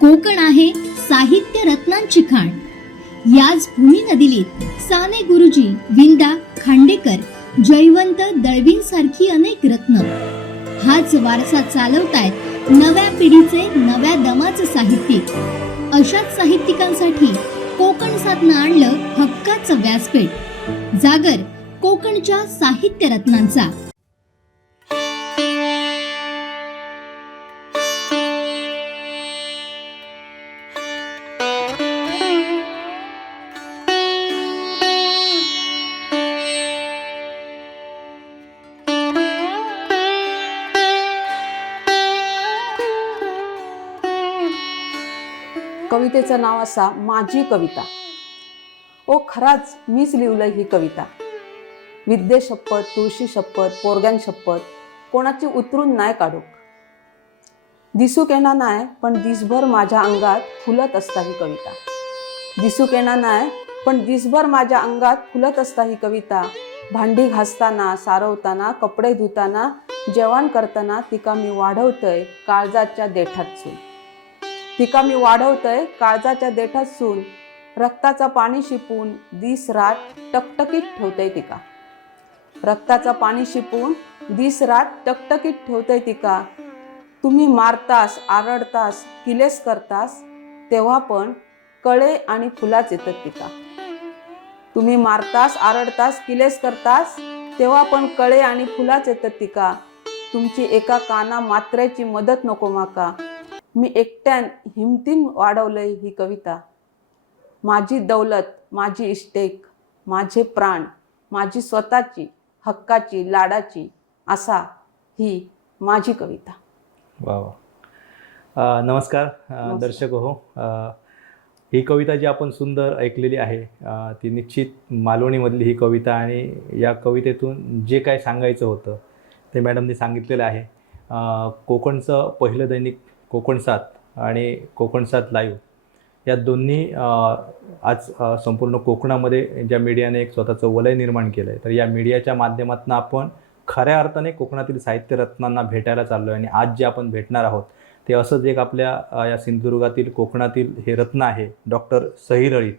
कोकण आहे साहित्य रत्नांची खाण. याच भूमी नदीलीत साने गुरुजी, विंदा, खांडेकर, जयवंत, दळवींसारखी अनेक रत्न. हाच वारसा चालवतायत नव्या पिढीचे, नव्या दमाचे साहित्यिक. अशाच साहित्यिकांसाठी कोकण साधनं आणलं हक्काचं व्यासपीठ. जागर कोकणच्या साहित्य रत्नांचा. कवितेचं नाव असा माझी कविता. ओ खराच मीच लिहिलंय ही कविता. विद्ये शपथ, तुळशी शपथ, पोरग्यान शपथ, कोणाची उतरून नाही काढू. दिसूक येणार नाही पण दिसभर माझ्या अंगात फुलत असता ही कविता. दिसूक येणार नाही पण दिसभर माझ्या अंगात फुलत असता ही कविता. भांडी घासताना, सारवताना, कपडे धुताना, जेवण करताना तिका मी वाढवतय काळजाच्या देठात सून. तिका मी वाढवतय काळजाच्या देठात सून. रक्ताचा पाणी शिपून दिस रात टकटकीत ठेवतय तिका. रक्ताचा पाणी शिपून दिस रात टकटकीत ठेवतय तिका. तुम्ही मारतास, आरडतास, किलेस करतास, तेव्हा पण कळे आणि फुलाच येतात तिका. तुम्ही मारतास, आरडतास, किलेस करतास, तेव्हा पण कळे आणि फुलाच येतात तिका. तुमची एका काना मात्रेची मदत नको माका. मी एकट्यान हिमतीन वाढवलंय ही कविता. माझी दौलत, माझी इष्टेक, माझे प्राण, माझी स्वतःची, हक्काची, लाडाची, असा ही माझी कविता. वा वा. नमस्कार दर्शक हो. ही कविता जी आपण सुंदर ऐकलेली आहे ती निश्चित मालवणीमधली ही कविता. आणि या कवितेतून जे काय सांगायचं होतं ते मॅडमने सांगितलेलं आहे. कोकणचं पहिलं दैनिक कोकण 7 आणि कोकण 7 लाईव्ह या दोन्ही आज संपूर्ण कोकणामध्ये ज्या मीडियाने एक स्वतःचं वलय निर्माण केलं आहे, तर या मीडियाच्या माध्यमातून आपण खऱ्या अर्थाने कोकणातील साहित्य रत्नांना भेटायला चाललो आहे. आणि आज जे आपण भेटणार आहोत ते असंच एक आपल्या या सिंधुदुर्गातील कोकणातील हे रत्न आहे, डॉक्टर सही लळित.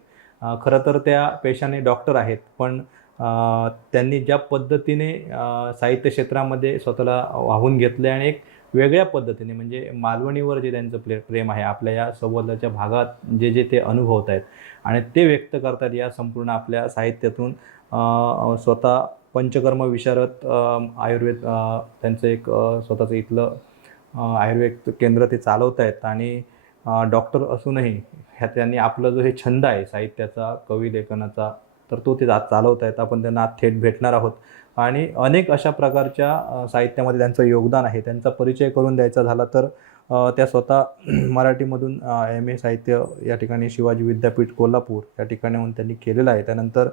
खरं तर त्या पेशाने डॉक्टर आहेत, पण त्यांनी ज्या पद्धतीने साहित्य क्षेत्रामध्ये स्वतःला वाहून घेतले आणि एक वेगळ्या पद्धतीने म्हणजे मालवणीवर जे त्यांचं प्रेम आहे, आपल्या या सभोवतालच्या भागात जे जे ते अनुभवत आहेत आणि ते व्यक्त करतात या संपूर्ण आपल्या साहित्यातून. स्वतः पंचकर्म विशारद आयुर्वेद त्यांचं एक स्वतःचं इथलं आयुर्वेद केंद्र ते चालवत आहेत. आणि डॉक्टर असूनही त्यांनी आपलं जो हे छंद आहे साहित्याचा, कवी लेखनाचा, तर तो ते चालवत आहेत. आपण त्यांना आज थेट भेटणार आहोत आणि अनेक अशा प्रकारच्या साहित्यामध्ये त्यांचं योगदान आहे. त्यांचा परिचय करून द्यायचा झाला तर त्या स्वतः मराठीमधून MA साहित्य या ठिकाणी शिवाजी विद्यापीठ कोल्हापूर या ठिकाणी त्यांनी केलेलं आहे. त्यानंतर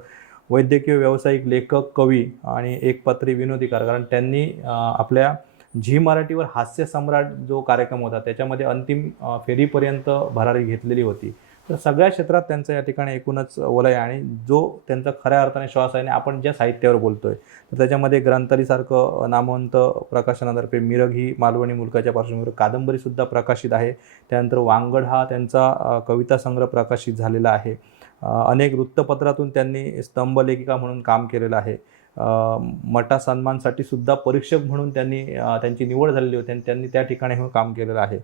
वैद्यकीय व्यावसायिक, लेखक, कवी आणि एकपात्री विनोदीकार. कारण त्यांनी आपल्या झी मराठीवर हास्य सम्राट जो कार्यक्रम होता त्याच्यामध्ये अंतिम फेरीपर्यंत भरारी घेतलेली होती. तर सगळ्या क्षेत्रात त्यांचं या ठिकाणी एकूणच वलय आणि जो त्यांचा खऱ्या अर्थाने श्वास आहे. आणि आपण ज्या साहित्यावर बोलतोय तर त्याच्यामध्ये ग्रंथालीसारखं नामवंत प्रकाशनातर्फे मिरग ही मालवणी मुलकाच्या पार्श्वभूमीवर कादंबरीसुद्धा प्रकाशित आहे. त्यानंतर वांगड हा त्यांचा कविता संग्रह प्रकाशित झालेला आहे. अनेक वृत्तपत्रातून त्यांनी स्तंभलेखिका म्हणून काम केलेलं आहे. मटा सन्मानसाठी सुद्धा परीक्षक म्हणून त्यांची निवड झालेली होती आणि त्यांनी त्या ठिकाणी हे काम केलेलं आहे.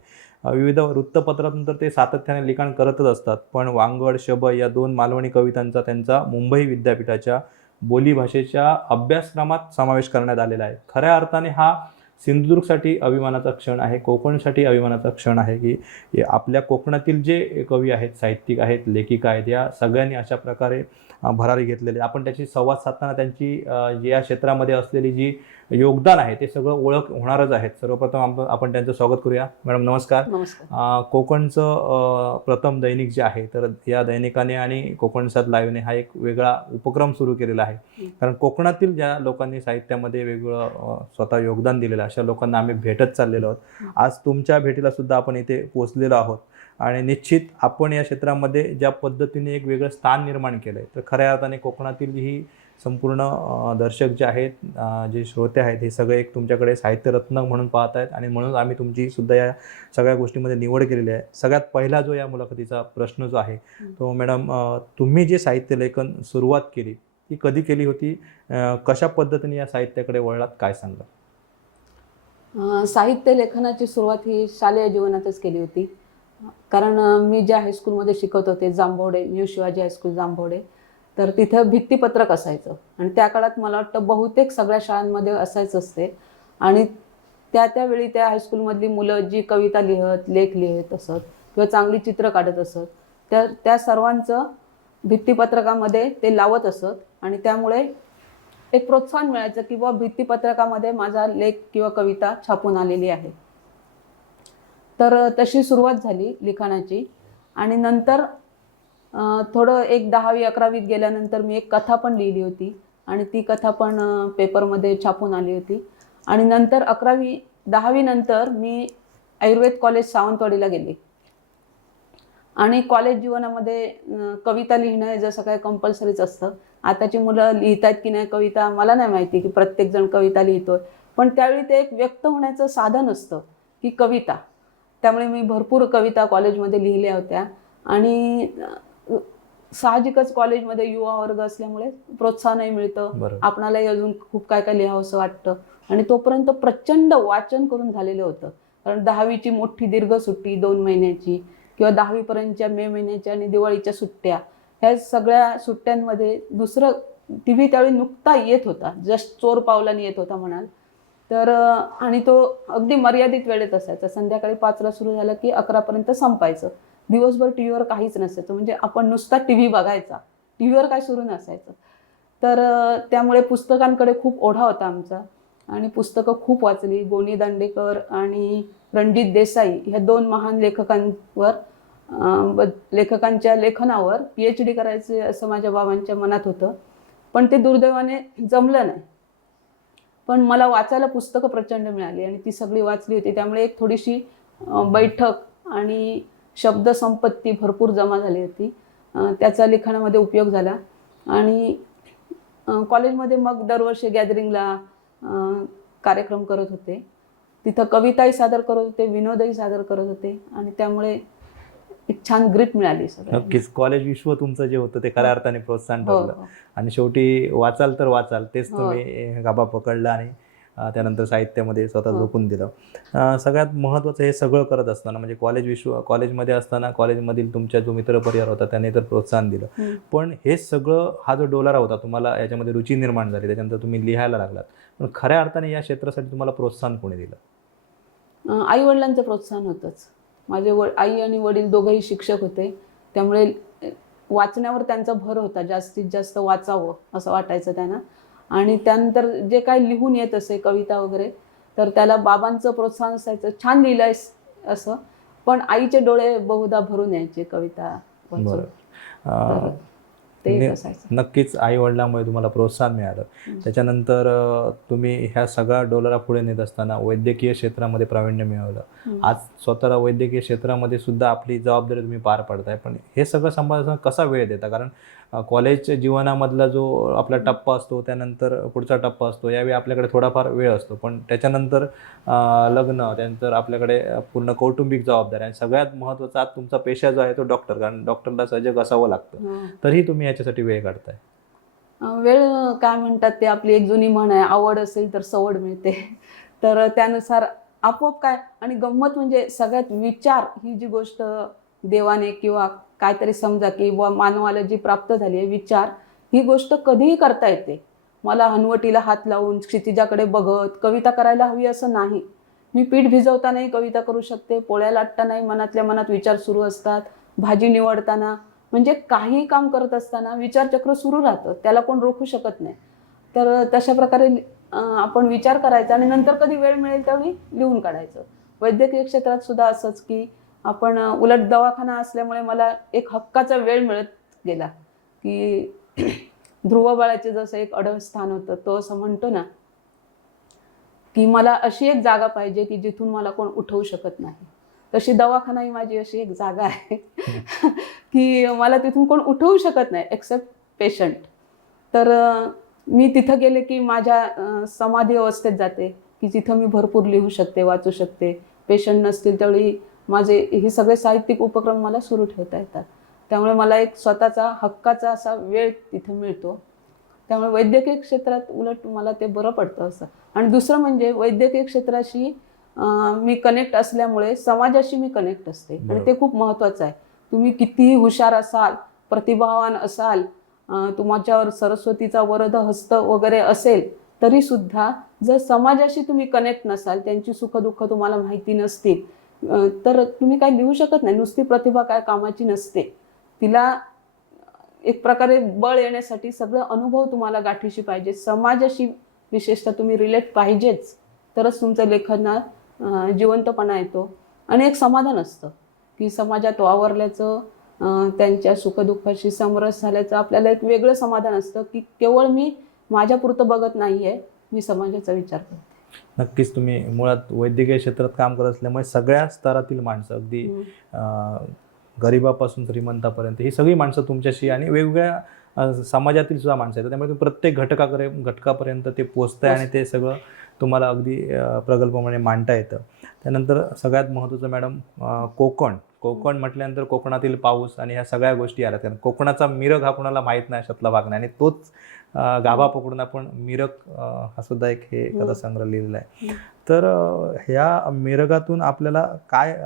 विविध वृत्तपत्रातून तर ते सातत्याने लिखाण करतच असतात. पण वांगड, शबय या 2 मालवणी कवितांचा त्यांचा मुंबई विद्यापीठाच्या बोलीभाषेच्या अभ्यासक्रमात समावेश करण्यात आलेला आहे. खऱ्या अर्थाने हा सिंधुदुर्गसाठी अभिमानाचा क्षण आहे, कोकणसाठी अभिमानाचा क्षण आहे की आपल्या कोकणातील जे कवी आहेत, साहित्यिक आहेत, लेखिका आहेत, या सगळ्यांनी अशा प्रकारे भरारी घेतलेली. आपण त्याची संवाद साधताना त्यांची या क्षेत्रामध्ये असलेली जी योगदान आहे ते सगळं ओळख होणारच आहेत. सर्वप्रथम आपण त्यांचं स्वागत करूया. मॅडम नमस्कार. नमस्कार. कोकणचं प्रथम दैनिक जे आहे तर या दैनिकाने आणि कोकण 7 लाईव्हने हा एक वेगळा उपक्रम सुरू केलेला आहे. कारण कोकणातील ज्या लोकांनी साहित्यामध्ये वेगळं स्वतः योगदान दिलेलं अशा लोकांना आम्ही भेटत चाललेलो आहोत. आज तुमच्या भेटीला सुद्धा आपण इथे पोचलेलो आहोत आणि निश्चित आपण या क्षेत्रामध्ये ज्या पद्धतीने एक वेगळं स्थान निर्माण केलं आहे तर खऱ्या अर्थाने कोकणातील ही संपूर्ण दर्शक जे आहेत, जे श्रोते आहेत, हे सगळे एक तुमच्याकडे साहित्यरत्न म्हणून पाहत आहेत आणि म्हणून आम्ही तुमची सुद्धा या सगळ्या गोष्टीमध्ये निवड केलेली आहे. सगळ्यात पहिला जो या मुलाखतीचा प्रश्न जो आहे तो, मॅडम, तुम्ही जे साहित्य लेखन सुरुवात केली ती कधी केली होती, कशा पद्धतीने या साहित्याकडे वळलात, काय सांगा? साहित्य लेखनाची सुरुवात ही शालेय जीवनातच केली होती. कारण मी ज्या हायस्कूलमध्ये शिकत होते, जांभवडे, न्यू शिवाजी हायस्कूल जांभवडे, तर तिथं भित्तीपत्रक असायचं आणि त्या काळात मला वाटतं बहुतेक सगळ्या शाळांमध्ये असायचं असते. आणि त्यावेळी त्या हायस्कूलमधली मुलं जी कविता लिहत, लेख लिहित असत किंवा चांगली चित्र काढत असत, त्या सर्वांचं भित्तीपत्रकामध्ये ते लावत असत आणि त्यामुळे एक प्रोत्साहन मिळायचं की बुवा भित्तीपत्रकामध्ये माझा लेख किंवा कविता छापून आलेली आहे. तर तशी सुरुवात झाली लिखाणाची. आणि नंतर थोडं एक 10वी 11वीत गेल्यानंतर मी एक कथा पण लिहिली होती आणि ती कथा पण पेपरमध्ये छापून आली होती. आणि नंतर 10वी नंतर मी आयुर्वेद कॉलेज सावंतवाडीला गेले आणि कॉलेज जीवनामध्ये कविता लिहिणं हे जसं काय कंपल्सरीच असतं. आताची मुलं लिहितात की नाही कविता मला नाही माहिती की प्रत्येकजण कविता लिहितोय, पण त्यावेळी ते एक व्यक्त होण्याचं साधन असतं की कविता. त्यामुळे मी भरपूर कविता कॉलेजमध्ये लिहिल्या होत्या आणि साहजिकच कॉलेजमध्ये युवा वर्ग असल्यामुळे प्रोत्साहनही मिळतं, आपणालाही अजून खूप काय काय लिहावंसं वाटतं. आणि तोपर्यंत प्रचंड वाचन करून झालेलं होतं. कारण 10वीची मोठी दीर्घ सुट्टी 2 महिन्याची किंवा 10वीपर्यंतच्या मे महिन्याच्या आणि दिवाळीच्या सुट्ट्या, ह्या सगळ्या सुट्ट्यांमध्ये दुसरं TV त्यावेळी नुकता येत होता, जस्ट चोर पावलांनी येत होता म्हणाल तर. आणि तो अगदी मर्यादित वेळेत असायचा. संध्याकाळी 5ला सुरू झालं की 11पर्यंत संपायचं. दिवसभर टीव्हीवर काहीच नसायचं, म्हणजे आपण नुसता TV बघायचा, टीव्हीवर काय सुरू नसायचं. तर त्यामुळे पुस्तकांकडे खूप ओढा होता आमचा आणि पुस्तकं खूप वाचली. गोनी दांडेकर आणि रणजित देसाई ह्या 2 महान लेखकांच्या लेखनावर PhD करायचे असं माझ्या बाबांच्या मनात होतं, पण ते दुर्दैवाने जमलं नाही. पण मला वाचायला पुस्तकं प्रचंड मिळाली आणि ती सगळी वाचली होती. त्यामुळे एक थोडीशी बैठक आणि शब्दसंपत्ती भरपूर जमा झाली होती. त्याचा लिखाणामध्ये उपयोग झाला. आणि कॉलेजमध्ये मग दरवर्षी गॅदरिंगला कार्यक्रम करत होते. तिथं कविताही सादर करत होते, विनोदही सादर करत होते आणि त्यामुळे एक छान ग्रिप मिळाली. नक्कीच कॉलेज विश्व तुमचं जे होतं ते खऱ्या अर्थाने प्रोत्साहन ठरलं. आणि शेवटी वाचाल तर वाचाल, तेच तुम्ही गाभा पकडला आणि त्यानंतर साहित्यामध्ये स्वतः झोकून दिलं. सगळ्यात महत्त्वाचं हे सगळं करत असताना, म्हणजे कॉलेजमध्ये असताना कॉलेजमधील तुमच्या जो मित्रपरिवार होता त्याने तर प्रोत्साहन दिलं, पण हे सगळं हा जो डोलारा होता, तुम्हाला याच्यामध्ये रुची निर्माण झाली, त्याच्यानंतर तुम्ही लिहायला लागलात, पण खऱ्या अर्थाने या क्षेत्रासाठी तुम्हाला प्रोत्साहन कोणी दिलं? आई वडिलांचं प्रोत्साहन होतंच. माझे आई आणि वडील दोघंही शिक्षक होते, त्यामुळे वाचण्यावर त्यांचा भर होता. जास्तीत जास्त वाचावं असं वाटायचं त्यांना. आणि त्यानंतर जे काय लिहून येत असे कविता वगैरे, तर त्याला बाबांचं प्रोत्साहन असायचं, छान लिहिलंय असं. पण आईचे डोळे बहुधा भरून यायचे कविता वाचून. नक्कीच आई वडिलांमुळे तुम्हाला प्रोत्साहन मिळालं. त्याच्यानंतर तुम्ही ह्या सगळ्या डोलारा पुढे नेत असताना वैद्यकीय क्षेत्रामध्ये प्रावीण्य मिळवलं. आज स्वतःला वैद्यकीय क्षेत्रामध्ये सुद्धा आपली जबाबदारी तुम्ही पार पाडताय, पण हे सगळं सांभाळताना कसा वेळ देता? कारण कॉलेज जीवनामधला जो आपला टप्पा असतो, त्यानंतर पुढचा टप्पा असतो, यावेळी आपल्याकडे थोडाफार वेळ असतो, पण त्याच्यानंतर लग्न, त्यानंतर आपल्याकडे पूर्ण कौटुंबिक जबाबदारी आणि सगळ्यात महत्त्वाचा आज तुमचा पेशा जो आहे तो डॉक्टर, कारण डॉक्टरला सजग असावं लागतं, तरीही तुम्ही याच्यासाठी वेळ काढताय. वेळ काय म्हणतात ते, आपली एक जुनी म्हण आहे, आवड असेल तर सवड मिळते. तर त्यानुसार आपोआप काय. आणि गंमत म्हणजे सगळ्यात विचार ही जी गोष्ट देवाने किंवा काहीतरी समजा की मानवाला जी प्राप्त झाली आहे, विचार ही गोष्ट कधीही करता येते. मला हनवटीला हात लावून क्षितिजाकडे बघत कविता करायला हवी असं नाही. मी पीठ भिजवतानाही कविता करू शकते, पोळ्या लाटतानाही मनातल्या मनात विचार सुरू असतात, भाजी निवडताना, म्हणजे काही काम करत असताना विचारचक्र सुरू राहतं, त्याला कोण रोखू शकत नाही. तर तशा प्रकारे आपण विचार करायचा आणि नंतर कधी वेळ मिळेल त्यावेळी लिहून काढायचं. वैद्यकीय क्षेत्रात सुद्धा असंच की आपण उलट दवाखाना असल्यामुळे मला एक हक्काचा वेळ मिळत गेला की ध्रुव बाळाचे जसं एक अडळ स्थान होतं, तो असं म्हणतो ना की मला अशी एक जागा पाहिजे की जिथून मला कोण उठवू शकत नाही. तशी दवाखाना ही माझी अशी एक जागा आहे की मला तिथून कोण उठवू शकत नाही एक्सेप्ट पेशंट. तर मी तिथं गेले की माझ्या समाधी अवस्थेत जाते की जिथं मी भरपूर लिहू शकते, वाचू शकते. पेशंट नसतील त्यावेळी माझे हे सगळे साहित्यिक उपक्रम मला सुरू ठेवता येतात. त्यामुळे मला एक स्वतःचा हक्काचा असा वेळ तिथं मिळतो. त्यामुळे वैद्यकीय क्षेत्रात उलट मला ते बरं पडतं असं. आणि दुसरं म्हणजे वैद्यकीय क्षेत्राशी मी कनेक्ट असल्यामुळे समाजाशी मी कनेक्ट असते आणि ते खूप महत्त्वाचं आहे. तुम्ही कितीही हुशार असाल, प्रतिभावान असाल, तुमच्यावर सरस्वतीचा वरद हस्त वगैरे असेल, तरी सुद्धा जर समाजाशी तुम्ही कनेक्ट नसाल, त्यांची सुखदुःख तुम्हाला माहिती नसतील, तर तुम्ही काही लिहू शकत नाही. नुसती प्रतिभा काय कामाची नसते. तिला एक प्रकारे बळ येण्यासाठी सगळं अनुभव तुम्हाला गाठीशी पाहिजे. समाजाशी विशेषतः तुम्ही रिलेट पाहिजेच, तरच तुमचं लेखनात जिवंतपणा येतो आणि एक समाधान असतं की समाजात वावरल्याचं, त्यांच्या सुखदुःखाशी समरस झाल्याचं आपल्याला एक वेगळं समाधान असतं की केवळ मी माझ्यापुरतं बघत नाही आहे, मी समाजाचा विचार करते. नक्कीच तुम्ही मुळात वैद्यकीय क्षेत्रात काम करत असल्यामुळे सगळ्या स्तरातील माणसं, अगदी गरिबापासून श्रीमंतापर्यंत ही सगळी माणसं तुमच्याशी आणि वेगवेगळ्या समाजातील सुद्धा माणसं आहेत. त्यामुळे तुम्ही प्रत्येक घटकापर्यंत ते पोचताय आणि ते सगळं तुम्हाला अगदी प्रगल्भपणे मांडता येतं. त्यानंतर सगळ्यात महत्त्वाचं मॅडम, कोकण म्हटल्यानंतर कोकणातील पाऊस आणि ह्या सगळ्या गोष्टी आल्या. कारण कोकणाचा मिरग हा कोणाला माहीत नाही अशातला भाग नाही. आणि तोच गाभा पकडून आपण मिरग हा सुद्धा एक हे कथासंग्रह लिहिलेला आहे. तर ह्या मिरगातून आपल्याला काय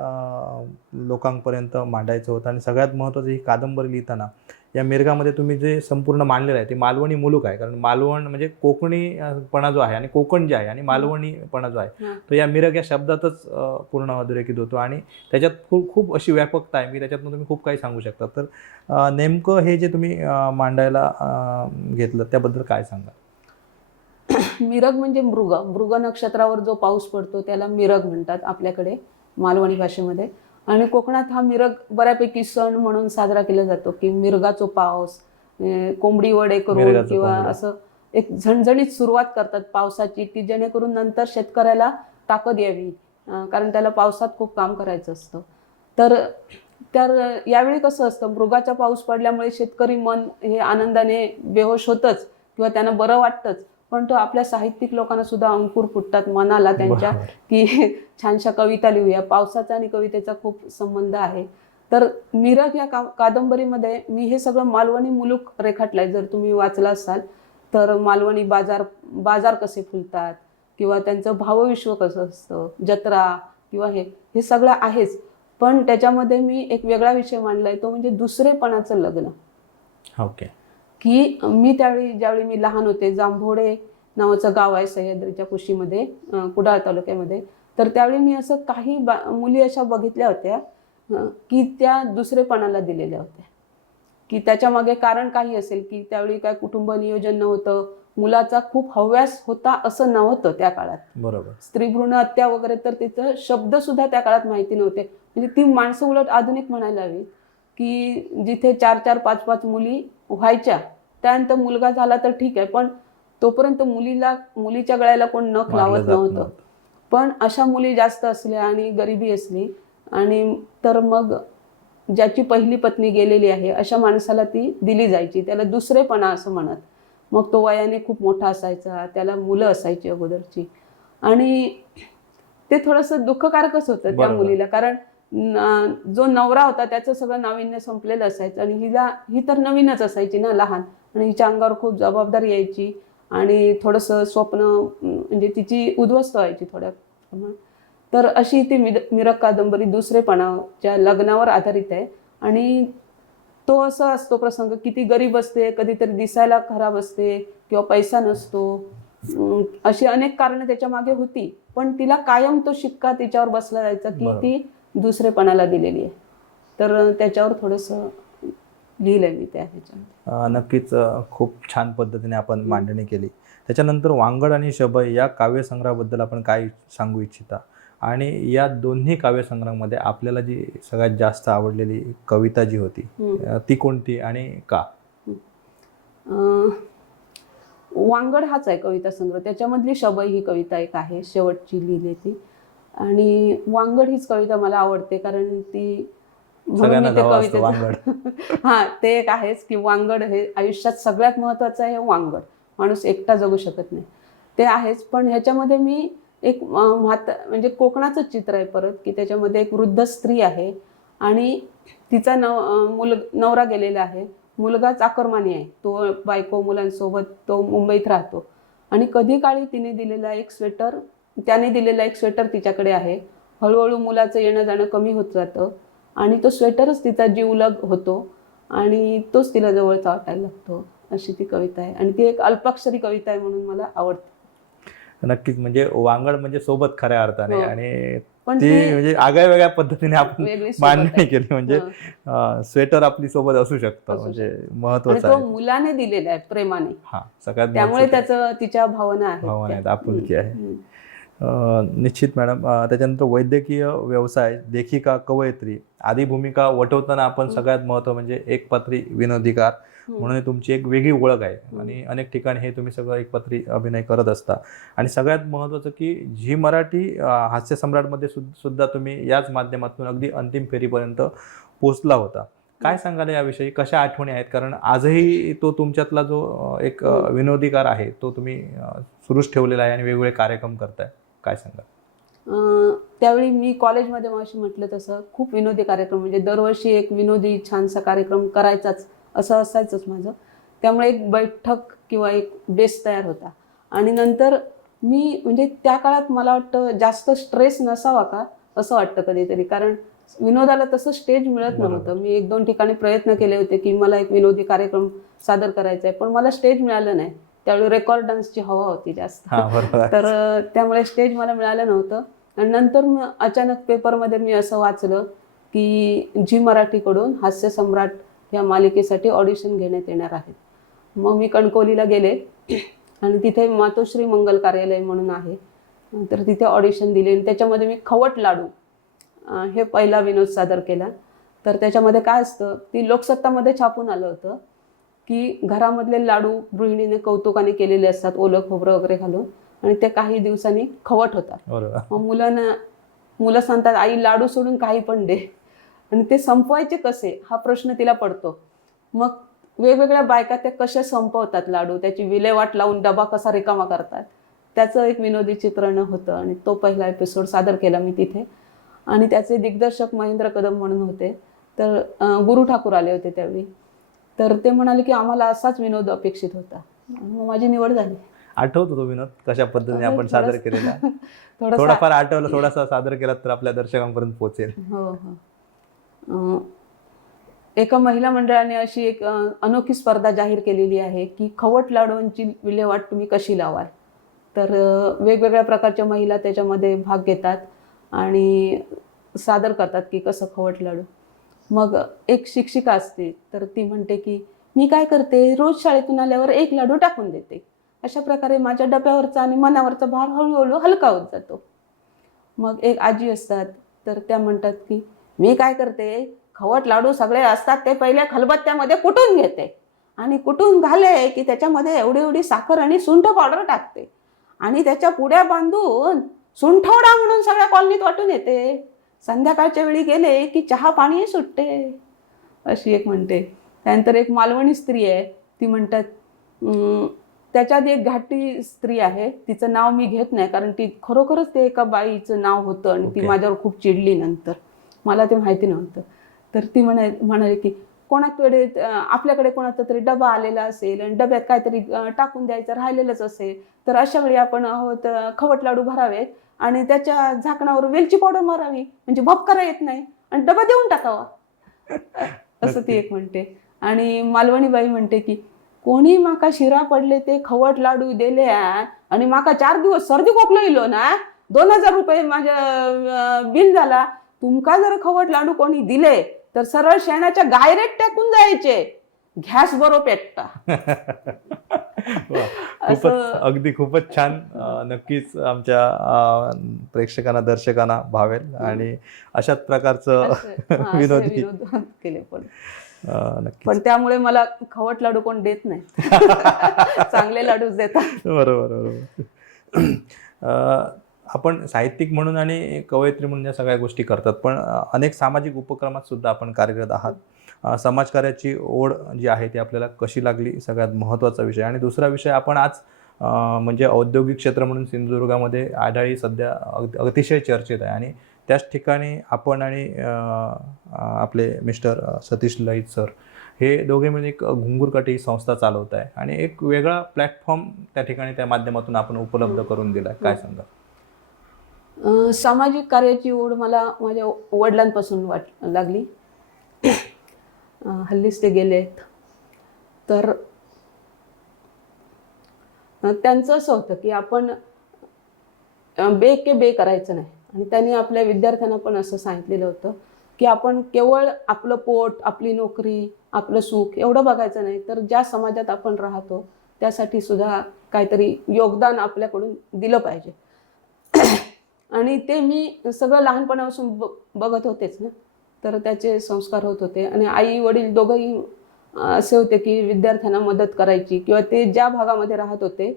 लोकांपर्यंत मांडायचं होतं आणि सगळ्यात महत्त्वाचं ही कादंबरी लिहिताना या मिरगामध्ये तुम्ही जे संपूर्ण मांडलेलं आहे ते मालवणी मुलूक आहे. कारण मालवण म्हणजे कोकणीपणा जो आहे आणि कोकण जे आहे आणि मालवणीपणा जो आहे तो या मिरग या शब्दातच पूर्ण अधोरेखित होतो आणि त्याच्यात खूप अशी व्यापकता आहे. मी त्याच्यातून तुम्ही खूप काही सांगू शकता. तर नेमकं हे जे तुम्ही मांडायला घेतलं त्याबद्दल काय सांगा? मिरग म्हणजे मृग नक्षत्रावर जो पाऊस पडतो त्याला मिरग म्हणतात आपल्याकडे मालवणी भाषेमध्ये. आणि कोकणात हा मिरग बऱ्यापैकी सण म्हणून साजरा केला जातो की मिरगाचो पाऊस, कोंबडी वडे करून किंवा असं एक झणझणीत सुरुवात करतात पावसाची की जेणेकरून नंतर शेतकऱ्याला ताकद यावी, कारण त्याला पावसात खूप काम करायचं असतं. तर यावेळी कसं असतं, मृगाचा पाऊस पडल्यामुळे शेतकरी मन हे आनंदाने बेहोश होतंच किंवा त्यांना बरं वाटतंच, पण तो आपल्या साहित्यिक लोकांना सुद्धा अंकुर फुटतात मनाला त्यांच्या की छानशा कविता लिहूया. पावसाचा आणि कवितेचा खूप संबंध आहे. तर मिरग या कादंबरीमध्ये मी हे सगळं मालवणी मुलूक रेखाटलंय. जर तुम्ही वाचलं असाल तर मालवणी बाजार कसे फुलतात किंवा त्यांचं भावविश्व कसं असतं, जत्रा किंवा हे सगळं आहेच. पण त्याच्यामध्ये मी एक वेगळा विषय मांडलाय, तो म्हणजे दुसरेपणाचं लग्न. ओके. की मी ज्यावेळी मी लहान होते, जांभोडे नावाचं गाव आहे सह्याद्रीच्या कुशीमध्ये, कुडाळ तालुक्यामध्ये. तर त्यावेळी मी असं काही मुली अशा बघितल्या होत्या की त्या दुसरेपणाला दिलेल्या होत्या, की त्याच्या मागे कारण काही असेल की त्यावेळी काय कुटुंब नियोजन नव्हतं, मुलाचा खूप हव्यास होता असं नव्हतं त्या काळात. बरोबर. स्त्री भ्रूण हत्या वगैरे तर तिथं शब्द सुद्धा त्या काळात माहिती नव्हते. म्हणजे ती माणसं उलट आधुनिक म्हणायला हवी की जिथे 4-4, 5-5 मुली व्हायच्या, त्यानंतर मुलगा झाला तर ठीक आहे, पण तोपर्यंत मुलीच्या गळ्याला कोण नख लावत नव्हतं. पण अशा मुली जास्त असल्या आणि गरिबी असली आणि तर मग ज्याची पहिली पत्नी गेलेली आहे अशा माणसाला ती दिली जायची, त्याला दुसरेपणा असं म्हणत. मग तो वयाने खूप मोठा असायचा, त्याला मुलं असायची अगोदरची आणि ते थोडंसं दुःखकारकच होतं त्या मुलीला. कारण जो नवरा होता त्याचं सगळं नाविन्य संपलेलं असायचं आणि ही तर नवीनच असायची ना, लहान, आणि हिच्या अंगावर खूप जबाबदारी यायची आणि थोडंसं स्वप्न म्हणजे तिची उद्ध्वस्त व्हायची थोड्या. तर अशी ती मिरग कादंबरी दुसरेपणाच्या लग्नावर आधारित आहे. आणि तो असा असतो प्रसंग की ती गरीब असते, कधीतरी दिसायला खराब असते किंवा पैसा नसतो, अशी अनेक कारणं त्याच्या मागे होती, पण तिला कायम तो शिक्का तिच्यावर बसला जायचा की ती दुसरेपणाला दिलेली आहे. तर त्याच्यावर थोडंसं लिहिलंय मी ह्याच्यामध्ये. नक्कीच खूप छान पद्धतीने आपण मांडणी केली. त्याच्यानंतर वांगड आणि शबय या काव्यसंग्रहाबद्दल आपण काय सांगू इच्छिता आणि या दोन्ही काव्यसंग्रहामध्ये आपल्याला जी सगळ्यात जास्त आवडलेली कविता जी होती ती कोणती आणि का? वांगड हाच आहे कविता संग्रह. त्याच्यामधली शबय ही कविता एक आहे, शेवटची लिहिली ती. आणि वांगड हीच कविता मला आवडते कारण ती हा ते एक आहेच की वांगड हे आयुष्यात सगळ्यात महत्वाचं आहे. वांगड माणूस एकटा जगू शकत नाही ते आहेच. पण ह्याच्यामध्ये मी एक म्हणजे कोकणाचंच चित्र आहे परत, की त्याच्यामध्ये एक वृद्ध स्त्री आहे आणि तिचा नवरा गेलेला आहे, मुलगा चाकरमानी आहे, तो बायको मुलांसोबत तो मुंबईत राहतो आणि कधी काळी त्याने दिलेला एक स्वेटर तिच्याकडे आहे. हळूहळू मुलाचं येणं जाणं कमी होत जातं आणि तो स्वेटरच तिचा जीवलग होतो आणि तोच तिला जवळचा वाटायला लागतो. अशी ती कविता आहे आणि ती एक अल्पाक्षरी कविता आहे म्हणून मला आवडते. नक्कीच, म्हणजे वांगड म्हणजे सोबत खऱ्या अर्थाने. हो. आणि पण ती ती म्हणजे आगळ्या वेगळ्या पद्धतीने आपण वेगळी सोबत मांडणी आहे. केली, म्हणजे स्वेटर आपली सोबत असू शकतं, असू म्हणजे आणि महत्वाचं तो आहे. मुलाने दिलेला आहे प्रेमाने, हा सगळ्यात त्यामुळे महत्त्वाचं. त्याचं तिच्या भावना आहेत भावना त्या. आहेत, आपुलकी आहे. हम्म. निश्चित मॅडम. त्याच्यानंतर वैद्यकीय व्यवसाय, लेखिका, कवयित्री आदी भूमिका वठवताना आपण सगळ्यात महत्त्व म्हणजे एकपात्री विनोदीकार म्हणून तुमची एक वेगळी ओळख आहे आणि अनेक ठिकाणी हे तुम्ही सगळं एकपात्री अभिनय करत असता. आणि सगळ्यात महत्त्वाचं की झी मराठी हास्य सम्राटमध्ये सुद्धा तुम्ही याच माध्यमातून अगदी अंतिम फेरीपर्यंत पोचला होता. काय सांगाल याविषयी, कशा आठवणी आहेत? कारण आजही तो तुमच्यातला जो एक विनोदीकार आहे तो तुम्ही सुरूच ठेवलेला आहे आणि वेगवेगळे कार्यक्रम करताय. काय सांगाल? त्यावेळी मी कॉलेजमध्ये माशी म्हटलं तसं खूप विनोदी कार्यक्रम, म्हणजे दरवर्षी एक विनोदी छानसा कार्यक्रम करायचाच असं असायचंच माझं. त्यामुळे एक बैठक किंवा एक बेस तयार होता. आणि नंतर मी म्हणजे त्या काळात मला वाटतं जास्त स्ट्रेस नसावा का असं वाटतं कधीतरी, कारण विनोदाला तसं स्टेज मिळत नव्हतं. मी 1-2 ठिकाणी प्रयत्न केले होते की मला एक विनोदी कार्यक्रम सादर करायचा आहे, पण मला स्टेज मिळालं नाही. त्यावेळी रेकॉर्ड डान्सची हवा होती जास्त, तर त्यामुळे स्टेज मला मिळालं नव्हतं. आणि नंतर मग अचानक पेपरमध्ये मी असं वाचलं की झी मराठीकडून हास्य सम्राट या मालिकेसाठी ऑडिशन घेण्यात येणार आहेत. मग मी कणकवलीला गेले आणि तिथे मातोश्री मंगल कार्यालय म्हणून आहे, तर तिथे ऑडिशन दिले आणि त्याच्यामध्ये मी खवट लाडू हे पहिला विनोद सादर केला. तर त्याच्यामध्ये काय असतं, ती लोकसत्तामध्ये छापून आलं होतं की घरामधले लाडू गृहिणीने कौतुकाने केलेले असतात, ओलं खोबरं वगैरे घालून, आणि ते काही दिवसांनी खवट होतात. मग मुलं सांगतात आई लाडू सोडून काही पण दे, आणि ते संपवायचे कसे हा प्रश्न तिला पडतो. मग वेगवेगळ्या बायका ते कसे संपवतात लाडू, त्याची विल्हेवाट लावून डबा कसा रिकामा करतात, त्याचं एक विनोदी चित्रण होतं आणि तो पहिला एपिसोड सादर केला मी तिथे. आणि त्याचे दिग्दर्शक महेंद्र कदम म्हणून होते, तर गुरु ठाकूर आले होते त्यावेळी. तर ते म्हणाले की आम्हाला असाच विनोद अपेक्षित होता. मग माझी निवड झाली. आठवतो तो विनोद कशा पद्धतीने आपण सादर केलेला? थोडासा थोडाफार आठवलं, थोडासा सादर केला तर आपल्या दर्शकांपर्यंत पोहोचेल. हो. एका महिला मंडळाने अशी एक अनोखी स्पर्धा जाहीर केलेली आहे की खवट लाडूंची विल्हेवाट तुम्ही कशी लावाल. तर वेगवेगळ्या प्रकारच्या महिला त्याच्यामध्ये भाग घेतात आणि सादर करतात की कसं खवट लाडू. मग एक शिक्षिका असते, तर ती म्हणते की मी काय करते, रोज शाळेतून आल्यावर एक लाडू टाकून देते. अशा प्रकारे माझ्या डब्यावरचा आणि मनावरचा भार हळूहळू हलका होत जातो. मग एक आजी असतात, तर त्या म्हणतात की मी काय करते, खवट लाडू सगळे असतात ते पहिल्या खलबत्त्यामध्ये कुटून घेते आणि कुटून घाले की त्याच्यामध्ये एवढी एवढी साखर आणि सुंठ पावडर टाकते आणि त्याच्या पुड्या बांधून सुंठवडा म्हणून सगळ्या कॉलनीत वाटून येते. संध्याकाळच्या वेळी गेले की चहा पाणी सुटते, अशी एक म्हणते. त्यानंतर एक मालवणी स्त्री आहे, ती म्हणतात त्याच्यात एक घाटी स्त्री आहे, तिचं नाव मी घेत नाही कारण ती खरोखरच ते एका बाईचं नाव होतं आणि ती माझ्यावर खूप चिडली, नंतर मला ते माहिती नव्हतं. तर ती म्हणाली की कोणाकडे आपल्याकडे कोणाचा तरी डबा आलेला असेल आणि डब्यात काहीतरी टाकून द्यायचं राहिलेलंच असेल, तर अशा वेळी आपण खवट लाडू भरावेत आणि त्याच्या झाकणावर वेलची पावडर मारावी, म्हणजे भपकारा येत नाही, आणि डबा देऊन टाकावा, असं ती एक म्हणते. आणि मालवणी बाई म्हणते की कोणी माका शिरा पडले ते खवट लाडू दिले आणि माका 4 दिवस सर्दी खोकलो इलो ना, 2000 रुपये माझ्या बिल झाला. तुमका जर खवट लाडू कोणी दिले तर सरळ शेणाच्या गायरेट टाकून जायचे, गॅस बरो पेटता. अगदी खूपच छान. नक्कीच आमच्या प्रेक्षकांना, दर्शकांना भावेल आणि अशाच प्रकारचं विनोदी केले. नक्की. पण त्यामुळे मला खवट लाडू कोण देत नाही, चांगले लाडूच देतात. बरोबर. आपण साहित्यिक म्हणून आणि कवयित्री म्हणून या सगळ्या गोष्टी करतात, पण अनेक सामाजिक उपक्रमात सुद्धा आपण कार्यरत आहात. समाजकार्याची ओढ जी आहे ती आपल्याला कशी लागली, सगळ्यात महत्त्वाचा विषय. आणि दुसरा विषय, आपण आज म्हणजे औद्योगिक क्षेत्र म्हणून सिंधुदुर्गामध्ये आढाळी सध्या अतिशय चर्चेत आहे, आणि त्याच ठिकाणी आपण आणि आपले मिस्टर सतीश लळित सर हे दोघे मिळून एक घुंगुरकाठी ही संस्था चालवत आहे, आणि एक वेगळा प्लॅटफॉर्म त्या ठिकाणी त्या माध्यमातून आपण उपलब्ध करून दिला आहे. काय सांगा? सामाजिक कार्याची ओढ मला माझ्या वडिलांपासून लागली. हल्लीच ते गेलेत. तर त्यांचं असं होतं की आपण बे के बे करायचं नाही, आणि त्यांनी आपल्या विद्यार्थ्यांना पण असं सांगितलेलं होतं की आपण केवळ आपलं पोट, आपली नोकरी, आपलं सुख एवढं बघायचं नाही, तर ज्या समाजात आपण राहतो त्यासाठी सुद्धा काहीतरी योगदान आपल्याकडून दिलं पाहिजे. आणि ते मी सगळं लहानपणापासून बघत होतेच ना, तर त्याचे संस्कार होत होते. आणि आई वडील दोघंही असे होते की विद्यार्थ्यांना मदत करायची, किंवा ते ज्या भागामध्ये राहत होते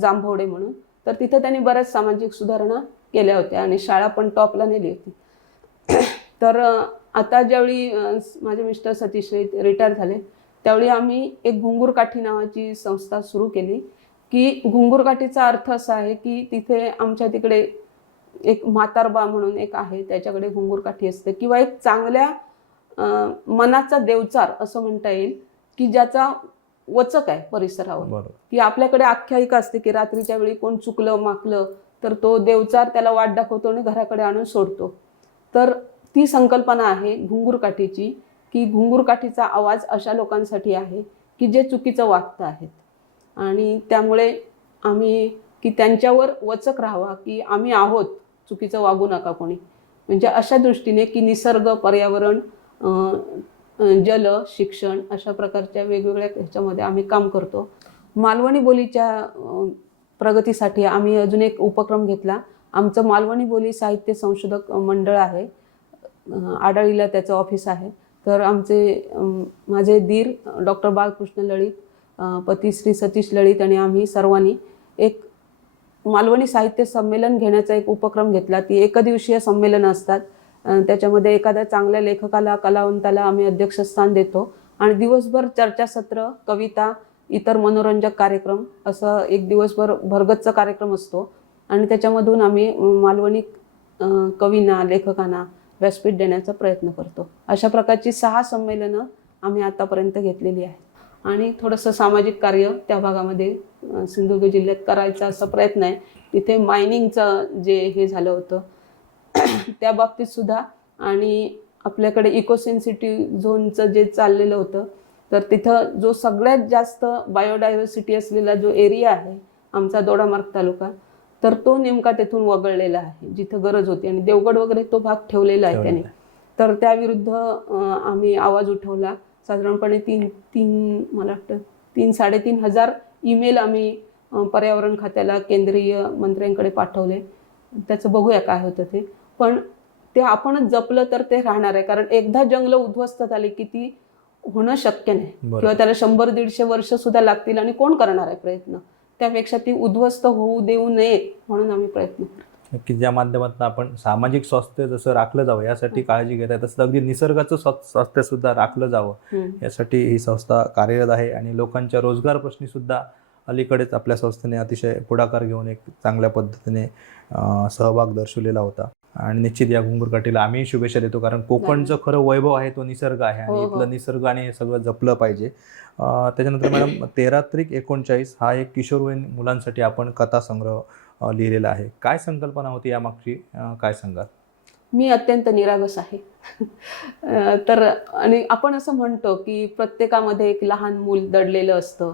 जांभवडे म्हणून, तर तिथे त्यांनी बऱ्याच सामाजिक सुधारणा केल्या होत्या आणि शाळा पण टॉपला नेली होती. तर आता ज्यावेळी माझे मिस्टर सतीश रिटायर झाले, त्यावेळी आम्ही एक घुंगुरकाठी नावाची संस्था सुरू केली. की घुंगुरकाठीचा अर्थ असा आहे की तिथे आमच्या तिकडे एक म्हातारबा म्हणून एक आहे, त्याच्याकडे घुंगुरकाठी असते, किंवा एक चांगल्या मनाचा देवचार असं म्हणता येईल की ज्याचा वचक आहे परिसरावर. की आपल्याकडे आख्यायिका असते की रात्रीच्या वेळी कोण चुकलं माकलं तर तो देवचार त्याला वाट दाखवतो आणि घराकडे आणून सोडतो. तर ती संकल्पना आहे घुंगुरकाठीची, की घुंगुरकाठीचा आवाज अशा लोकांसाठी आहे की जे चुकीचं वागत आहेत, आणि त्यामुळे आम्ही की त्यांच्यावर वचक राहावा की आम्ही आहोत, चुकीचं वागू नका कोणी. म्हणजे अशा दृष्टीने की निसर्ग, पर्यावरण, जल, शिक्षण अशा प्रकारच्या वेगवेगळ्या ह्याच्यामध्ये आम्ही काम करतो. मालवणी बोलीच्या प्रगतीसाठी आम्ही अजून एक उपक्रम घेतला. आमचं मालवणी बोली साहित्य संशोधक मंडळ आहे, आडाळीला त्याचं ऑफिस आहे. तर माझे दीर डॉक्टर बाळकृष्ण लळित, पती श्री सतीश लळित आणि आम्ही सर्वांनी एक मालवणी साहित्य संमेलन घेण्याचा एक उपक्रम घेतला. ती एकदिवसीय संमेलन असतात. त्याच्यामध्ये एखाद्या चांगल्या लेखकाला, कलावंताला आम्ही अध्यक्षस्थान देतो, आणि दिवसभर चर्चासत्र, कविता, इतर मनोरंजक कार्यक्रम असं एक दिवसभर भरगच्च कार्यक्रम असतो. आणि त्याच्यामधून आम्ही मालवणी कवींना, लेखकांना व्यासपीठ देण्याचा प्रयत्न करतो. अशा प्रकारची 6 संमेलनं आम्ही आतापर्यंत घेतलेली आहेत. आणि थोडंसं सामाजिक कार्य त्या भागामध्ये सिंधुदुर्ग जिल्ह्यात करायचा असा प्रयत्न आहे. तिथे मायनिंगचं जे हे झालं होतं त्या बाबतीत सुद्धा, आणि आपल्याकडे इकोसेन्सिटिव्ह झोनचं जे चाललेलं होतं, तर तिथं जो सगळ्यात जास्त बायोडायव्हर्सिटी असलेला जो एरिया आहे आमचा दोडामार्ग तालुका, तर तो नेमका तेथून वगळलेला आहे जिथं गरज होती, आणि देवगड वगैरे तो भाग ठेवलेला आहे त्याने. तर त्याविरुद्ध आम्ही आवाज उठवला. साधारणपणे मला वाटतं 3-3.5 हजार ईमेल आम्ही पर्यावरण खात्याला, केंद्रीय मंत्र्यांकडे पाठवले. त्याचं बघूया काय होतं ते. पण ते आपणच जपलं तर ते राहणार आहे, कारण एकदा जंगलं उद्ध्वस्त झाली की ती होणं शक्य नाही, किंवा त्याला 100-150 वर्ष सुद्धा लागतील, आणि कोण करणार आहे प्रयत्न. त्यापेक्षा ती उद्ध्वस्त होऊ देऊ नये म्हणून आम्ही प्रयत्न करतो. की ज्या माध्यमातून आपण सामाजिक स्वास्थ्य जसं राखलं जावं यासाठी काळजी घेत आहे, तसं अगदी निसर्गाचं स्वास्थ्य सुद्धा राखलं जावं यासाठी ही संस्था कार्यरत आहे. आणि लोकांच्या रोजगार प्रश्नी सुद्धा अलीकडेच आपल्या संस्थेने अतिशय पुढाकार घेऊन एक चांगल्या पद्धतीने सहभाग दर्शवलेला होता. आणि निश्चित या घुंगुरकाठीला आम्ही शुभेच्छा देतो, कारण कोकणचं खरं वैभव आहे तो निसर्ग आहे, आणि इथलं निसर्गाने हे सगळं जपलं पाहिजे. त्याच्यानंतर मॅडम 13-39 हा एक किशोरवयीन मुलांसाठी आपण कथासंग्रह लिहिलेला आहे. काय संकल्पना होती यामागची, काय सांगाल? मी अत्यंत निरागस आहे. तर आणि आपण असं म्हणतो की प्रत्येकामध्ये एक लहान मूल दडलेलं असतं,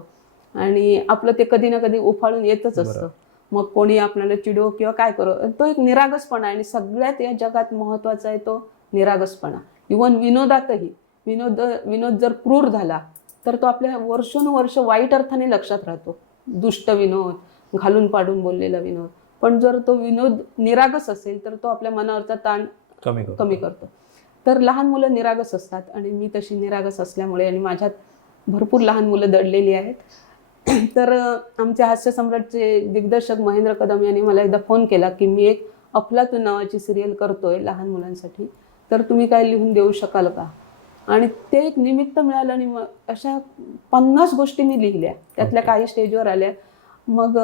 आणि आपलं ते कधी ना कधी उफाळून येतच असतं. मग कोणी आपल्याला चिडो किंवा काय करो, तो एक निरागसपणा आहे. आणि सगळ्यात या जगात महत्त्वाचा आहे तो निरागसपणा. इव्हन विनोदातही विनोद जर क्रूर झाला तर तो आपल्या वर्षोनुवर्ष वाईट अर्थाने लक्षात राहतो. दुष्ट विनोद, घालून पाडून बोललेला विनोद. पण जर तो विनोद निरागस असेल तर तो आपल्या मनावरचा ताण कमी करतो. तर लहान मुलं निरागस असतात, आणि मी तशी निरागस असल्यामुळे, आणि माझ्यात भरपूर लहान मुलं दडलेली आहेत, तर आमचे हास्यसम्राटचे दिग्दर्शक महेंद्र कदम यांनी मला एकदा फोन केला की मी एक अफलातून नावाची सिरियल करतोय लहान मुलांसाठी, तर तुम्ही काय लिहून देऊ शकाल का? आणि ते एक निमित्त मिळालं आणि मग अशा 50 गोष्टी मी लिहिल्या, त्यातल्या काही स्टेजवर आल्या. मग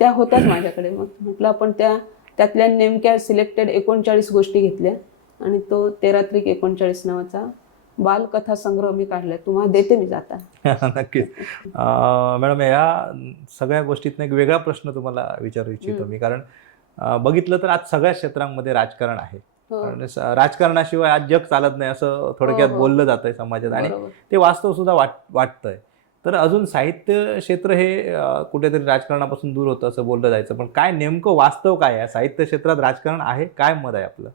त्या होत्याच माझ्याकडे. मग म्हटलं आपण त्यातल्या नेमक्या सिलेक्टेड 39 गोष्टी घेतल्या आणि तो 13-39 नावाचा बालकथा संग्रह मी काढलाय. तुम्हाला देते मी जाता. नक्कीच. मॅडम, या सगळ्या गोष्टीतनं एक वेगळा प्रश्न तुम्हाला विचारू इच्छितो मी, कारण बघितलं तर आज सगळ्या क्षेत्रांमध्ये राजकारण आहे. हो. कारण राजकारणाशिवाय आज जग चालत नाही असं थोडक्यात हो, हो. बोललं जातंय समाजात, आणि बरोबर. ते वास्तव सुद्धा वाटतंय. तर अजून साहित्य क्षेत्र हे कुठेतरी राजकारणापासून दूर होतं असं बोललं जायचं, पण काय नेमकं वास्तव काय आहे? साहित्य क्षेत्रात राजकारण आहे? काय मत आहे आपलं?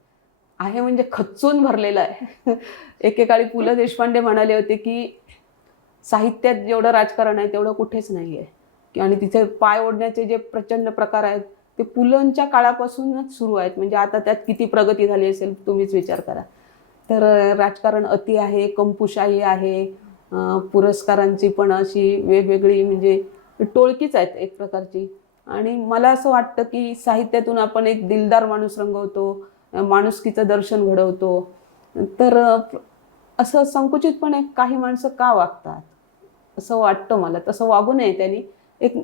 आहे म्हणजे खच्चून भरलेलं आहे. एकेकाळी पु ल देशपांडे म्हणाले होते की साहित्यात जेवढं राजकारण आहे तेवढं कुठेच नाही आहे. आणि तिथे पाय ओढण्याचे जे प्रचंड प्रकार आहेत ते पुलंच्या काळापासूनच सुरू आहेत. म्हणजे आता त्यात किती प्रगती झाली असेल तुम्हीच विचार करा. तर राजकारण अति आहे, कंपुशाही आहे, पुरस्कारांची पण अशी वेगवेगळी म्हणजे टोळकीच आहेत एक प्रकारची. आणि मला असं वाटतं की साहित्यातून आपण एक दिलदार माणूस रंगवतो, माणुसकीचं दर्शन घडवतो. तर असं संकुचितपणे काही माणसं का वागतात असं वाटतं मला. तसं वागू नये त्यांनी. एक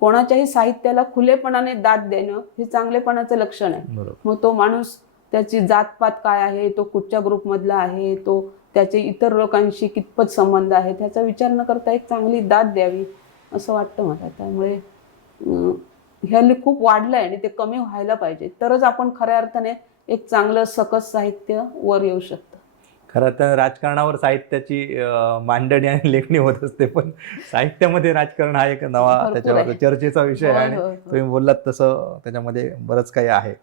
कोणाच्याही साहित्याला खुलेपणाने दाद देणं हे चांगलेपणाचं लक्षण आहे. बरोबर. मग तो माणूस त्याची जातपात काय आहे, तो कुठच्या ग्रुपमधला आहे, तो त्याचे इतर लोकांशी कितपत संबंध आहे, त्याचा विचार न करता एक चांगली दाद द्यावी असं वाटतं मला. त्यामुळे ह्याला खूप वाढलं आहे आणि ते कमी व्हायला पाहिजे, तरच आपण खऱ्या अर्थाने एक चांगलं सकस साहित्य वर येऊ शकतं. खरं तर राजकारणावर साहित्याची मांडणी आणि लेखणी होत असते, पण साहित्यामध्ये राजकारण हा एक नवा भरपूर त्याच्यावर आहे. चर्चेचा विषय आहे, होय, आणि होय, होय. तुम्ही बोललात तसं त्याच्यामध्ये बरंच काही आहे.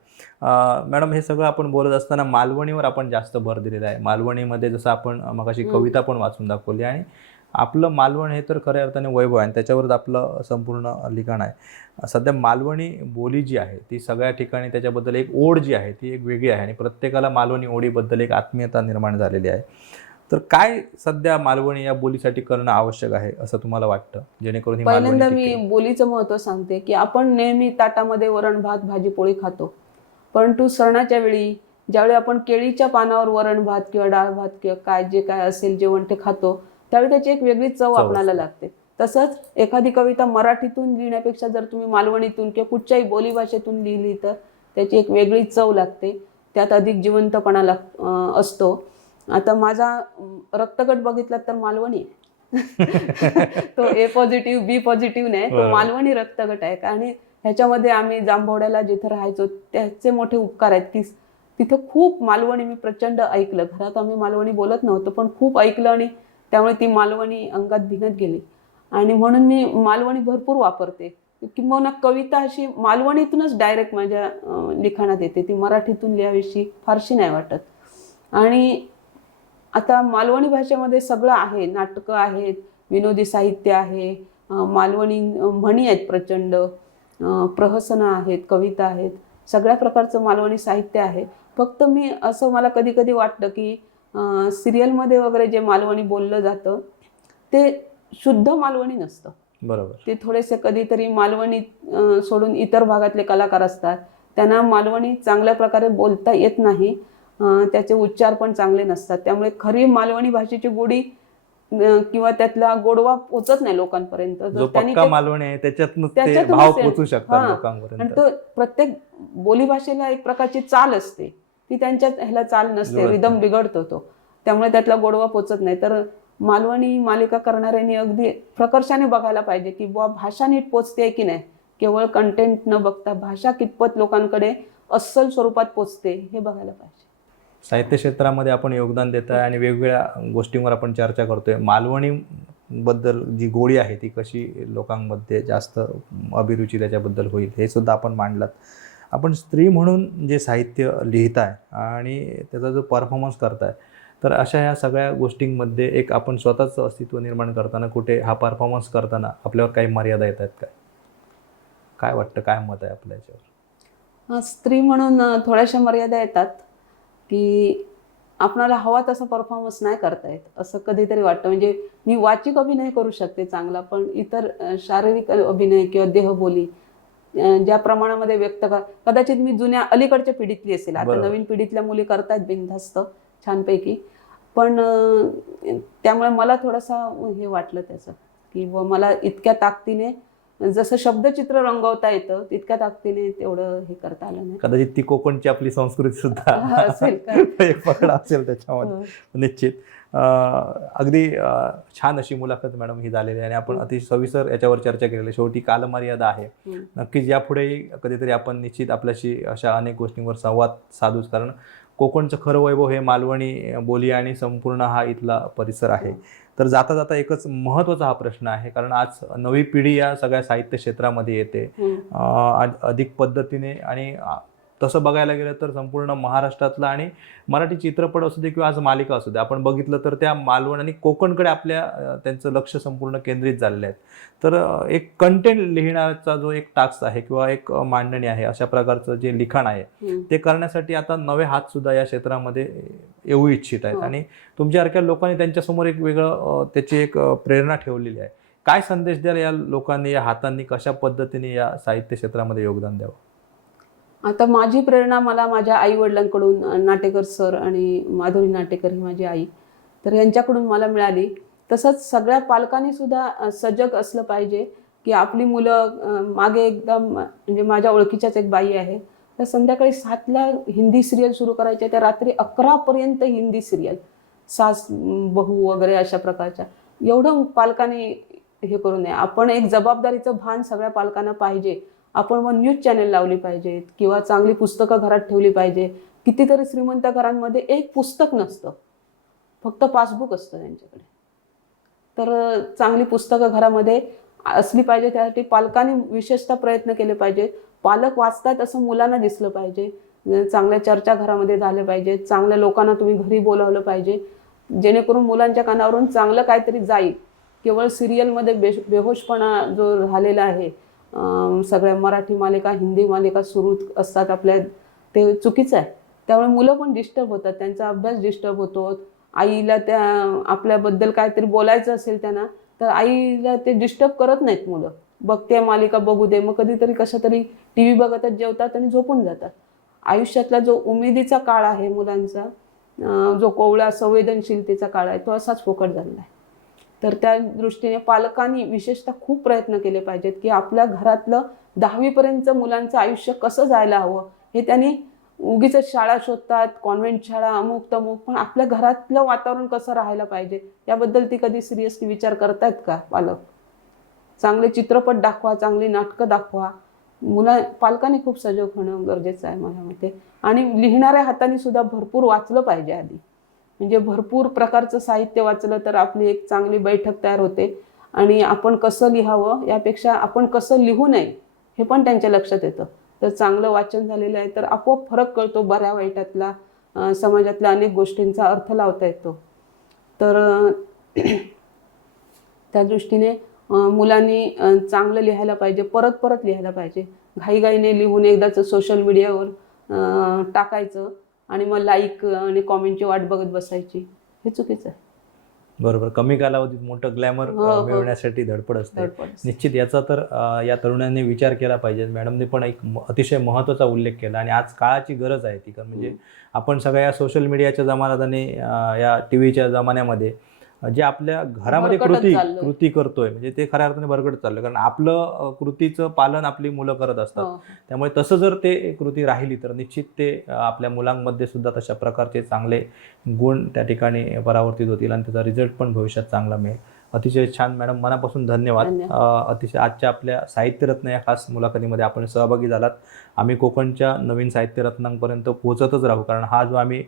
मॅडम, हे सगळं आपण बोलत असताना मालवणीवर आपण जास्त भर दिलेला आहे. मालवणीमध्ये जसं आपण मगाशी कविता पण वाचून दाखवली, आणि आपलं मालवण हे तर खऱ्या अर्थाने वैभव आहे आणि त्याच्यावरच आपलं संपूर्ण लिखाण आहे. सध्या मालवणी बोली जी आहे ती सगळ्या ठिकाणी त्याच्याबद्दल एक ओढ जी आहे ती एक वेगळी आहे, आणि प्रत्येकाला मालवणी ओढीबद्दल एक आत्मीयता निर्माण झालेली आहे. तर काय सध्या मालवणी या बोलीसाठी करणं आवश्यक आहे असं तुम्हाला वाटतं, जेणेकरून ही मालवणी पहिल्यांदा मी टिकेल? बोलीचं महत्त्व सांगते की आपण नेहमी ताटामध्ये वरण भात भाजी पोळी खातो, परंतु सणाच्या वेळी ज्यावेळी आपण केळीच्या पानावर वरण भात किंवा डाळ भात किंवा काय जे काय असेल जेवण ते खातो, त्यावेळी त्याची एक वेगळी चव आपणाला असते. लागते. तसंच एखादी कविता मराठीतून लिहिण्यापेक्षा जर तुम्ही मालवणीतून किंवा कुठच्याही बोलीभाषेतून लिहिली तर त्याची एक वेगळी चव लागते, त्यात अधिक जिवंतपणा असतो. आता माझा रक्तगट बघितला तर मालवणी आहे. तो ए पॉझिटिव्ह बी पॉझिटिव्ह नाही, तो बरोबर. मालवणी रक्तगट आहे. आणि ह्याच्यामध्ये आम्ही जांभवड्याला जिथे राहायचो त्याचे मोठे उपकार आहेत की तिथं खूप मालवणी मी प्रचंड ऐकलं. घरात आम्ही मालवणी बोलत नव्हतो पण खूप ऐकलं आणि त्यामुळे ती मालवणी अंगात भिनत गेली. आणि म्हणून मी मालवणी भरपूर वापरते. किंबहुना कविता अशी मालवणीतूनच डायरेक्ट माझ्या लिखाणात येते, ती मराठीतून लिहावीशी फारशी नाही वाटत. आणि आता मालवणी भाषेमध्ये सगळं आहे, नाटकं आहेत, विनोदी साहित्य आहे, मालवणी म्हणी आहेत प्रचंड, प्रहसनं आहेत, कविता आहेत, सगळ्या प्रकारचं मालवणी साहित्य आहे. फक्त मी असं मला कधी कधी वाटतं की सिरियलमध्ये वगैरे जे मालवणी बोललं जातं ते शुद्ध मालवणी नसतं. बरोबर. ते थोडेसे कधीतरी मालवणी सोडून इतर भागातले कलाकार असतात, त्यांना मालवणी चांगल्या प्रकारे बोलता येत नाही, त्याचे उच्चार पण चांगले नसतात. त्यामुळे खरी मालवणी भाषेची गोडी किंवा त्यातला गोडवा पोचत नाही लोकांपर्यंत. जो पक्का मालवणी आहे त्याच्यातून ते त्याच्यातूनच भाव ते- पोचू शकतात आणि लोकांपर्यंत. तो प्रत्येक बोलीभाषेला एक प्रकारची चाल असते, ती त्यांच्या ह्याला चाल नसते, जुळत रिदम नाही. बिघडतो तो, त्यामुळे त्यातला गोडवा पोचत नाही. तर मालवणी मालिका करणाऱ्यांनी अगदी प्रकर्षाने बघायला पाहिजे की बुवा भाषा नीट पोचते की नाही, केवळ कंटेंट न बघता भाषा कितपत लोकांकडे अस्सल स्वरूपात पोचते हे बघायला पाहिजे. साहित्य क्षेत्रामध्ये आपण योगदान देत आहे आणि वेगवेगळ्या गोष्टींवर आपण चर्चा करतोय. मालवणीबद्दल जी गोडी आहे ती कशी लोकांमध्ये जास्त अभिरुची त्याच्याबद्दल होईल हे सुद्धा आपण मांडलात. आपण स्त्री म्हणून जे साहित्य लिहिताय आणि त्याचा जो परफॉर्मन्स करताय, तर अशा ह्या सगळ्या गोष्टींमध्ये एक आपण स्वतःचं अस्तित्व निर्माण करताना कुठे हा परफॉर्मन्स करताना आपल्यावर काही मर्यादा येत आहेत काय वाटतं, काय मत आहे आपल्या याच्यावर? स्त्री म्हणून थोड्याशा मर्यादा येतात की आपणाला हवा तसा परफॉर्मन्स नाही करता येत असं कधीतरी वाटतं. म्हणजे मी वाचिक अभिनय करू शकते चांगला, पण इतर शारीरिक अभिनय किंवा देहबोली ज्या प्रमाणामध्ये व्यक्त कदाचित मी जुन्या अलीकडच्या पिढीतली असेल. आता बरोबर. नवीन पिढीतल्या मुली करतायत बिनधास्त छानपैकी, पण त्यामुळे मला थोडासा हे वाटलं त्याचं की मला इतक्या ताकदीने जसं शब्दचित्र रंगवता येतं तितक्या ताकदीने तेवढं हे करता आलं नाही. कदाचित ती कोकणची आपली संस्कृती सुद्धा असेल का? एक पकड असेल त्याच्यामध्ये. निश्चित. अगदी छान अशी मुलाखत मॅडम ही झालेली आहे आणि आपण अतिशय सविस्तर याच्यावर चर्चा केलेली आहे. शेवटी कालमर्यादा आहे. नक्कीच यापुढेही कधीतरी आपण निश्चित आपल्याशी अशा अनेक गोष्टींवर संवाद साधूच, कारण कोकणचं खरं वैभव हे मालवणी बोली आणि संपूर्ण हा इथला परिसर आहे. तर जाता जाता एकच महत्त्वाचा हा प्रश्न आहे, कारण आज नवी पिढी या सगळ्या साहित्य क्षेत्रामध्ये येते अधिक पद्धतीने, आणि तसं बघायला गेलं तर संपूर्ण महाराष्ट्रातला आणि मराठी चित्रपट असू दे किंवा आज मालिका असू दे, आपण बघितलं तर त्या मालवण आणि कोकणकडे आपल्या त्यांचं लक्ष संपूर्ण केंद्रित झालेलं आहे. तर एक कंटेंट लिहिण्याचा जो एक टास्क आहे किंवा एक मांडणी आहे, अशा प्रकारचं जे लिखाण आहे ते करण्यासाठी आता नवे हात सुद्धा या क्षेत्रामध्ये येऊ इच्छित आहेत आणि तुमच्यासारख्या लोकांनी त्यांच्यासमोर एक वेगळं त्याची एक प्रेरणा ठेवलेली आहे. काय संदेश द्याल या लोकांनी, या हातांनी कशा पद्धतीने या साहित्य क्षेत्रामध्ये योगदान द्यावं? आता माझी प्रेरणा मला माझ्या आई वडिलांकडून, नाटेकर सर आणि माधुरी नाटेकर ही माझी आई, तर यांच्याकडून मला मिळाली. तसंच सगळ्या पालकांनी सुद्धा सजग असलं पाहिजे की आपली मुलं मागे एकदम, म्हणजे माझ्या ओळखीच्याच एक बाई आहे, तर संध्याकाळी 7ला हिंदी सिरियल सुरू करायच्या, त्या रात्री 11पर्यंत हिंदी सिरियल, सास बहू वगैरे अशा प्रकारच्या. एवढं पालकांनी हे करू नये. आपण एक जबाबदारीचं भान सगळ्या पालकांना पाहिजे. आपण मग न्यूज चॅनल लावली पाहिजेत किंवा चांगली पुस्तकं घरात ठेवली पाहिजे. कितीतरी श्रीमंत घरांमध्ये एक पुस्तक नसतं, फक्त पासबुक असतं त्यांच्याकडे. तर चांगली पुस्तकं घरामध्ये असली पाहिजे. त्यासाठी पालकांनी विशेषतः प्रयत्न केले पाहिजेत. पालक वाचतात असं मुलांना दिसलं पाहिजे. चांगल्या चर्चा घरामध्ये झाल्या पाहिजेत. चांगल्या लोकांना तुम्ही घरी बोलावलं पाहिजे, जेणेकरून मुलांच्या कानावरून चांगलं काहीतरी जाईल. केवळ सिरियलमध्ये बेहोशपणा जो झालेला आहे, सगळ्या मराठी मालिका, हिंदी मालिका सुरू असतात आपल्या, ते चुकीचं आहे. त्यामुळे मुलं पण डिस्टर्ब होतात, त्यांचा अभ्यास डिस्टर्ब होतो. आईला त्या आपल्याबद्दल काहीतरी बोलायचं असेल त्यांना, तर आईला ते डिस्टर्ब करत नाहीत मुलं. बघते मालिका, बघू दे, मग कधीतरी कशा तरी टी व्ही बघतच जेवतात आणि झोपून जातात. आयुष्यातला जो उमेदीचा काळ आहे मुलांचा, जो कोवळा संवेदनशीलतेचा काळ आहे, तो असाच फोकट झालेला आहे. तर त्या दृष्टीने पालकांनी विशेषतः खूप प्रयत्न केले पाहिजेत की आपल्या घरातलं 10वीपर्यंतचं मुलांचं आयुष्य कसं जायला हवं हे त्यांनी, उगीच शाळा शोधतात, कॉन्व्हेंट शाळा, अमुक तमुक, पण आपल्या घरातलं वातावरण कसं राहायला पाहिजे याबद्दल ती कधी सिरियसली विचार करतायत का पालक? चांगले चित्रपट दाखवा, चांगली नाटकं दाखवा. पालकांनी खूप सजग होणं गरजेचं आहे माझ्या मते. आणि लिहिणाऱ्या हातांनी सुद्धा भरपूर वाचलं पाहिजे आधी. म्हणजे भरपूर प्रकारचं साहित्य वाचलं तर आपली एक चांगली बैठक तयार होते. आणि आपण कसं लिहावं यापेक्षा आपण कसं लिहू नये हे पण त्यांच्या लक्षात येतं. तर चांगलं वाचन झालेलं आहे तर आपोआप फरक कळतो, बऱ्या वाईटातला, समाजातल्या अनेक गोष्टींचा अर्थ लावता येतो. तर त्या दृष्टीने मुलांनी चांगलं लिहायला पाहिजे, परत परत लिहायला पाहिजे. घाईघाईने लिहून एकदाच सोशल मीडियावर टाकायचं आणि मग लाईक आणि कॉमेंटची वाट बघत बसायची, हे चुकीचं आहे. बरोबर. कमी कालावधीत मोठं ग्लॅमर मिळवण्यासाठी धडपड असते. निश्चित याचा तर या तरुणांनी विचार केला पाहिजे. मॅडमने पण एक अतिशय महत्त्वाचा उल्लेख केला आणि आज काळाची गरज आहे ती. कारण म्हणजे आपण सगळ्या सोशल मीडियाच्या जमान्यात आणि या टी व्हीच्या जमान्यामध्ये जे आपल्या घरामध्ये कृती करतोय, म्हणजे ते खऱ्या अर्थाने भरकटत चाललं. कारण आपलं कृतीचं पालन आपली मुलं करत असतात. त्यामुळे तसं जर ते कृती राहिली तर निश्चित ते आपल्या मुलांमध्ये सुद्धा तशा प्रकारचे चांगले गुण त्या ठिकाणी परावर्तित होतील आणि त्याचा रिझल्ट पण भविष्यात चांगला मिळेल. अतिशय छान मॅडम, मनापासून धन्यवाद. अतिशय आजच्या आपल्या साहित्यरत्न या खास मुलाखतीमध्ये आपण सहभागी झालात. आम्ही कोकणच्या नवीन साहित्यरत्नांपर्यंत पोहोचतच राहू, कारण हा जो आम्ही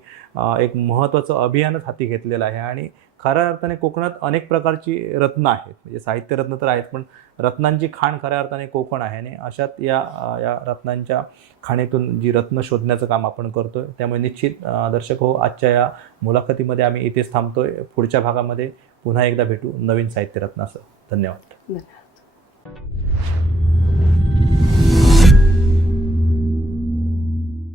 एक महत्त्वाचं अभियानच हाती घेतलेलं आहे. आणि खऱ्या अर्थाने कोकणात अनेक प्रकारची रत्न आहेत, म्हणजे साहित्यरत्न तर आहेत, पण रत्नांची खाण खऱ्या अर्थाने कोकण आहे. आणि अशात या रत्नांच्या खाणीतून जी रत्न शोधण्याचं काम आपण करतोय. त्यामुळे निश्चित दर्शक हो, आजच्या या मुलाखतीमध्ये आम्ही इथेच थांबतोय. पुढच्या भागामध्ये पुन्हा एकदा भेटू नवीन साहित्यरत्नासह. धन्यवाद.